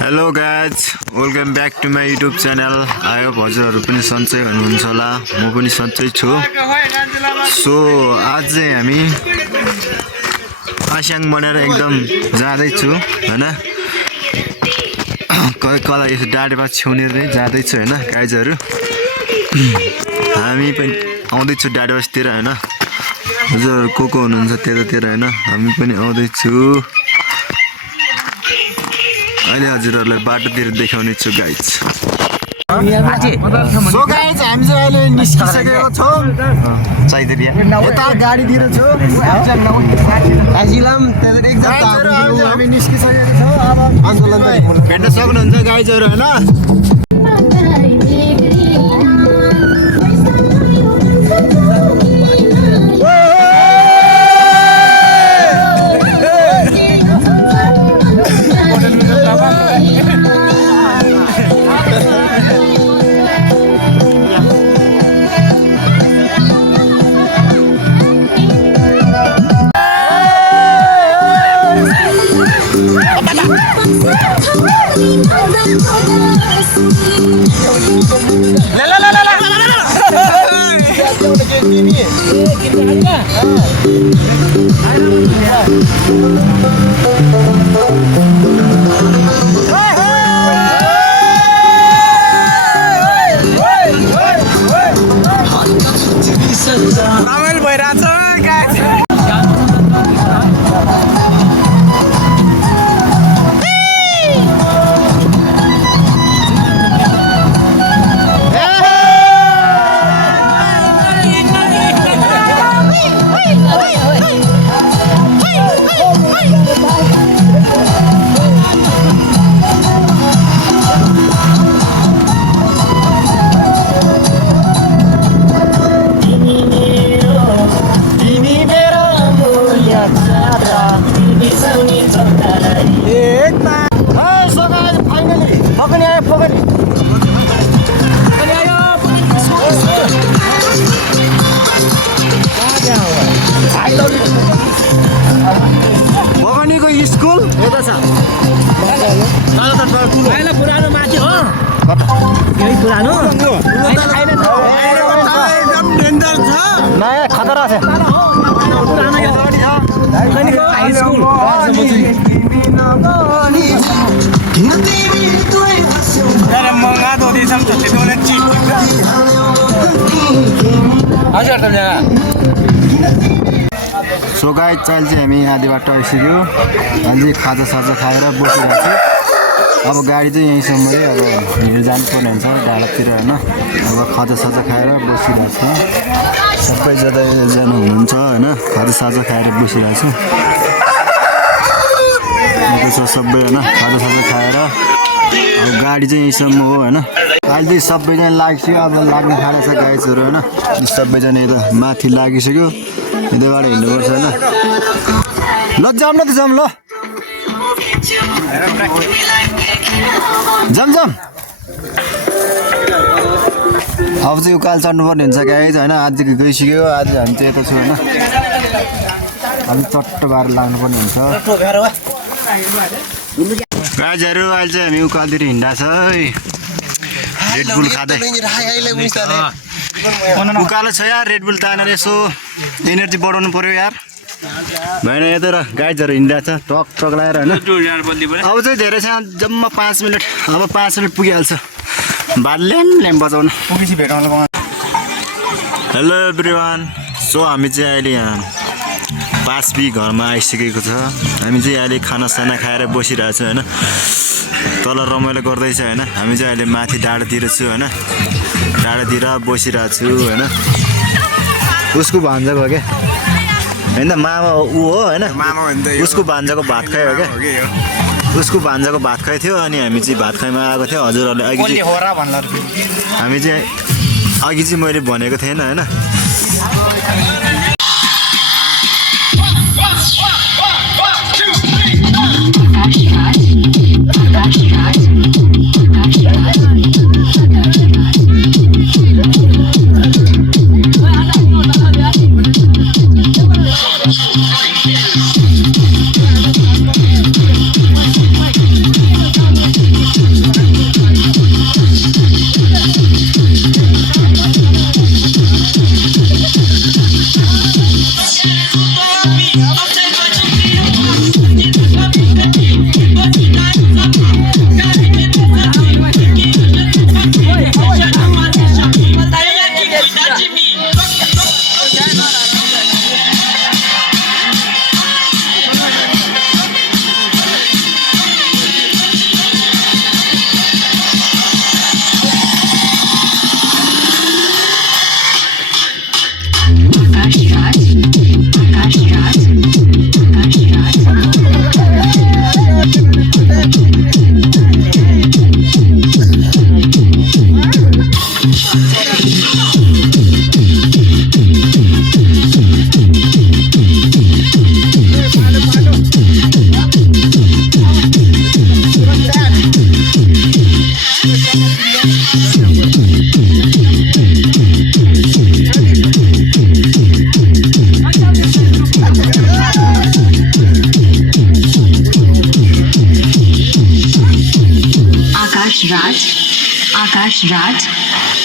Hello guys, welcome back to my YouTube channel. I hope हजुरहरु पनि सन्चै हुनुहुन्छ होला, म पनि सन्चै छु। सो आज चाहिँ हामी आस्याङ बनेर एकदम जाँदै छु हैन। कला यो डाडेपा छेउनेर नै जाँदै छु हैन गाइजहरु। हामी पनि आउँदै छु डाडेपातिर हैन। हजुरहरु को हुनुहुन्छ त्यतातिर हैन, हामी पनि आउँदै छु। अहिले हजुरहरुलाई बाटोतिर देखाउने छु गाइज। सो गाइज हामी चाहिँ अहिले निस्किसकेको छौं चाहिदिया यता गाडीतिर छु। आजिलाम एकदम हामी निस्किसकेको छौं। अब आन्दोलन भेट्न सक्नुहुन्छ गाइजहरु हैन। भवानीको स्कुल यता छ। पहिला पुरानो माथि हो, यही पुरानो एकदम डेन्जर छ, नयाँ खतरा छ। पुरानो यो खनिको हाई स्कुल। अरे महँगा तो दे सब चलते तो नच्ची हजुर त यहाँ। सो गाइज चाहिँ हामी आधी बाटो आइसक्यो। अनि खाजा साजा खाएर बसिरहेको छु। अब गाडी चाहिँ यहीँसम्म अब हिँडेर जानुपर्ने हुन्छ डाँडातिर हैन। अब खाजा साजा खाएर बसिरहेको छु। सबैजना हुनुहुन्छ हैन, खाजा साजा खाएर बसिरहेको छु। सबै हैन खाजा साजा खाएर अब गाडी चाहिँ यहीँसम्म हो हैन। अहिले चाहिँ सबैजना लाग्छ, अब लाग्न थालेछ गाइजहरु हैन। सबैजना यता माथि लागिसक्यो, यताबाट हिँड्नुपर्छ हैन। ल जाम न त जाम ल जाम जाम। अब चाहिँ उकाल चढ्नुपर्ने हुन्छ गाइज हैन। आधी गइसक्यो, आधी हामी चाहिँ यता छु हैन। अलि चट्ट बार लाग्नुपर्ने हुन्छ गाइजहरु। अहिले चाहिँ हामी उकालतिर हिँड्दा छ है, रेडबुल खाँदै। उकालो छ यार, रेडबुल तानेर यसो एनर्जी बढाउनु पर्यो यार भएन। यता र गाइजहरु हिँडिरहेको छ ट्रक ट्रक लगाएर हैन। अब चाहिँ धेरै छैन, जम्मा 5 मिनट। अब 5 मिनट पुगिहाल्छ बाद ल्याम बजाउन। हेलो एभ्रिवान, सो हामी चाहिँ अहिले यहाँ पासबी घरमा आइसकेको छ। हामी चाहिँ अहिले खानासाना खाएर बसिरहेको छु हैन। तल रमाइलो गर्दैछ हैन। हामी चाहिँ अहिले माथि डाँडातिर छु हैन। डाँडातिर बसिरहेको छु हैन। उसको भान्जा भयो क्या होइन मामा ऊ हो होइन उसको भान्जाको भात खायो क्या उसको भान्जाको भात खाइ थियो अनि हामी चाहिँ भात खाइमा आएको थियो हजुरहरूले अघि हामी चाहिँ अघि चाहिँ मैले भनेको थिएन होइन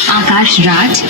Akash Raj.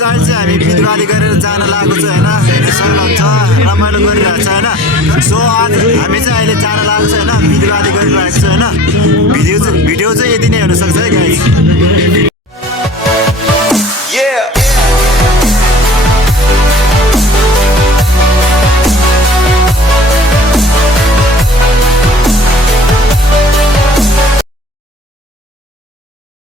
अहिले चाहिँ हामी बिदुवाली गरेर जान लागेको छ होइन सङ्गम छ रमाइलो गरिरहेको छ होइन सो आज हामी चाहिँ अहिले जान लागेको छ होइन बिदुवाली गरिरहेको छ होइन भिडियो चाहिँ यति नै हुनसक्छ है गाइस।